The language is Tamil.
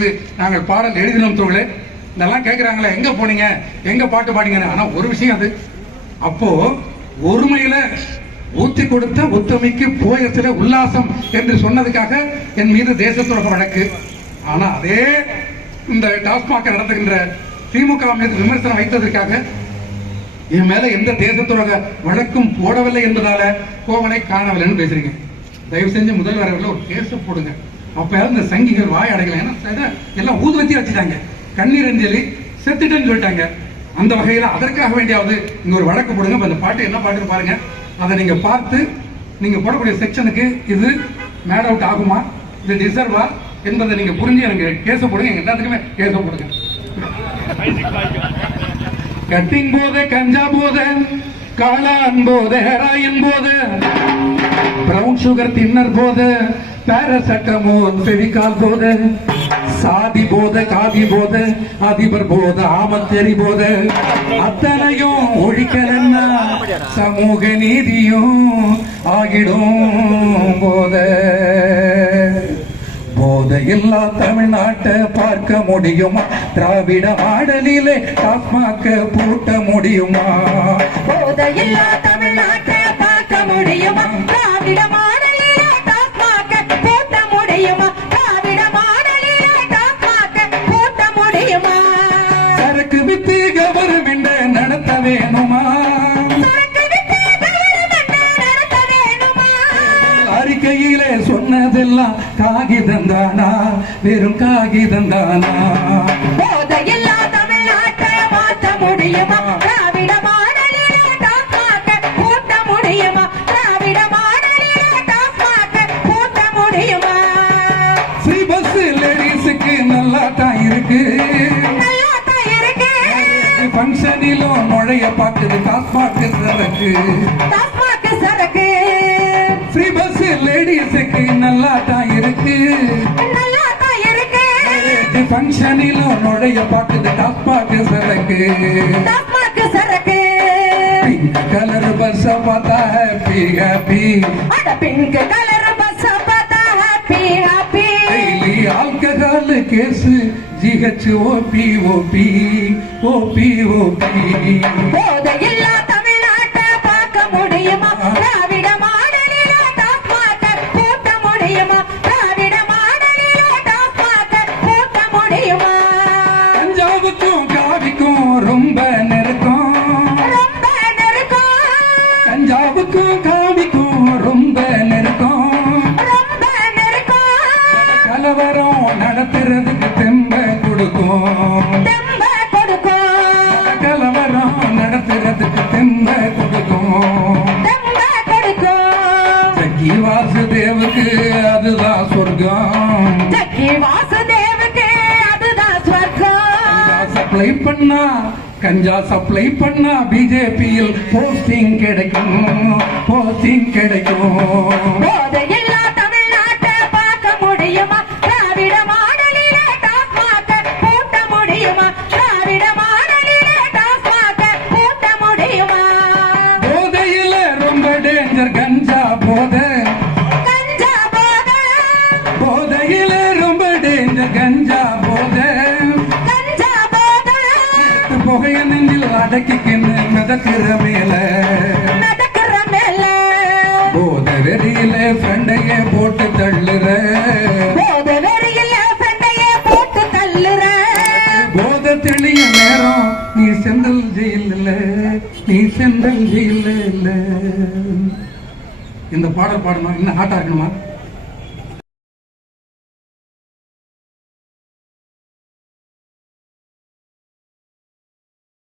மீது நாங்கள் பாடல் எழுதினோம் தோழே இதெல்லாம் கேட்குறாங்களே எங்க போனீங்க? எங்க பாட்டு பாடிங்கன்னு. ஆனா ஒரு விஷயம் அது. அப்போ ஒருமையில ஊத்தி கொடுத்த ஒத்துமைக்கு போயத்தில் உல்லாசம் என்று சொன்னதுக்காக என் மீது தேசத்துறக வழக்கு. ஆனா அதே இந்த டாஸ்மாக நடத்துகின்ற திமுக மீது விமர்சனம் வைத்ததற்காக என் மேல எந்த தேசத்துறக வழக்கும் போடவில்லை என்பதால கோவனை காணவில்லைன்னு பேசுறீங்க. தயவு செஞ்சு முதல்வர் அவர்கள் ஒரு கேஸ் போடுங்க. அப்ப இந்த சங்கிகள் வாய் அடைக்கல ஏன்னா எல்லாம் ஊதுவத்தி வச்சுட்டாங்க கண்ணீர் அஞ்சலி செத்துட்டேன்னு சொல்லிட்டாங்க. அந்த வகையில அதற்காக வேண்டியாவது இங்கே ஒரு வழக்கு போடுங்க. இப்போ அந்த பாட்டு என்ன பாட்டுன்னு பாருங்க. அதை நீங்க பார்த்து நீங்க போடக்கூடிய செக்ஷனுக்கு இது மேட் அவுட் ஆகுமா? இது டிசர்வா என்பதை நீங்க புரிஞ்சு எனக்கு கேச போடுங்க. எங்கள் எல்லாத்துக்குமே கேச போடுங்க. கட்டிங் போது கஞ்சா போது காளான் போது ஹெராயின் போது பிரவுன் சுகர் தின்னர் போது பாரசட்டமோல் ஃபெவிகால் போத சாதி போத காதி போத அதிபர் போத ஆமத்தெறி போத. அத்தனையும் ஒழிக்கலன்னா சமூக நீதியும் ஆகிடும் போத. போதையில்லா தமிழ்நாட்டை பார்க்க முடியுமா? திராவிட ஆடலிலே டாஸ்மாக பூட்ட முடியுமா? போதையில்லா தமிழ்நாட்டை பார்க்க முடியும்? வேணுமா அறிக்கையிலே சொன்னதெல்லாம் காகிதம் தானா வெறும் காகிதம் தானா போதையில்லா தமிழ்நாட்டை மாற்ற முடியுமா? ஃபங்க்ஷனிலும் நுழைய பார்க்குது டாஸ்மாக் சரக்கு. சரக்கு. ஃப்ரீ பஸ் லேடிஸுக்கு நல்லா தான் இருக்கு. நல்லா தான் இருக்கு ஃபங்க்ஷனிலும் நுழைய பார்க்குது டாஸ்மாக் சரக்கு. டாஸ்மாக் சரக்கு. பிங்க் கலர் பஸ் பார்த்தா happy happy pink colour alcohol case GH OP OP OP OP. போதையில்லா தமிழ்நாட்டை பார்க்க முடியுமா? நடத்துறதுக்கு தெம்ப கொடுக்கும். கலவரம் நடத்துறதுக்கு தெம்ப கொடுக்கும். சக்கி வாசுதேவுக்கு அதுதான் சொர்க்கம். சப்ளை பண்ணா கஞ்சா சப்ளை பண்ணா பிஜேபியில் போஸ்டிங் கிடைக்கும். போஸ்டிங் கிடைக்கும். டேஞ்சர் கஞ்சா போத. கஞ்சா போதை. போதையில ரொம்ப டேஞ்சர் கஞ்சா போத. கஞ்சா போதை. புகைய நெஞ்சில் அடக்கிக்கின்னு மிதக்கிற மேல. போத வெறியில ஃப்ரெண்டைய போட்டு நீ செந்தல் ஜெயில் நீ செந்தல் ஜெயில் இல்ல. இந்த பாடல் பாடணும் இன்னும் ஹாட்டா இருக்கணுமா?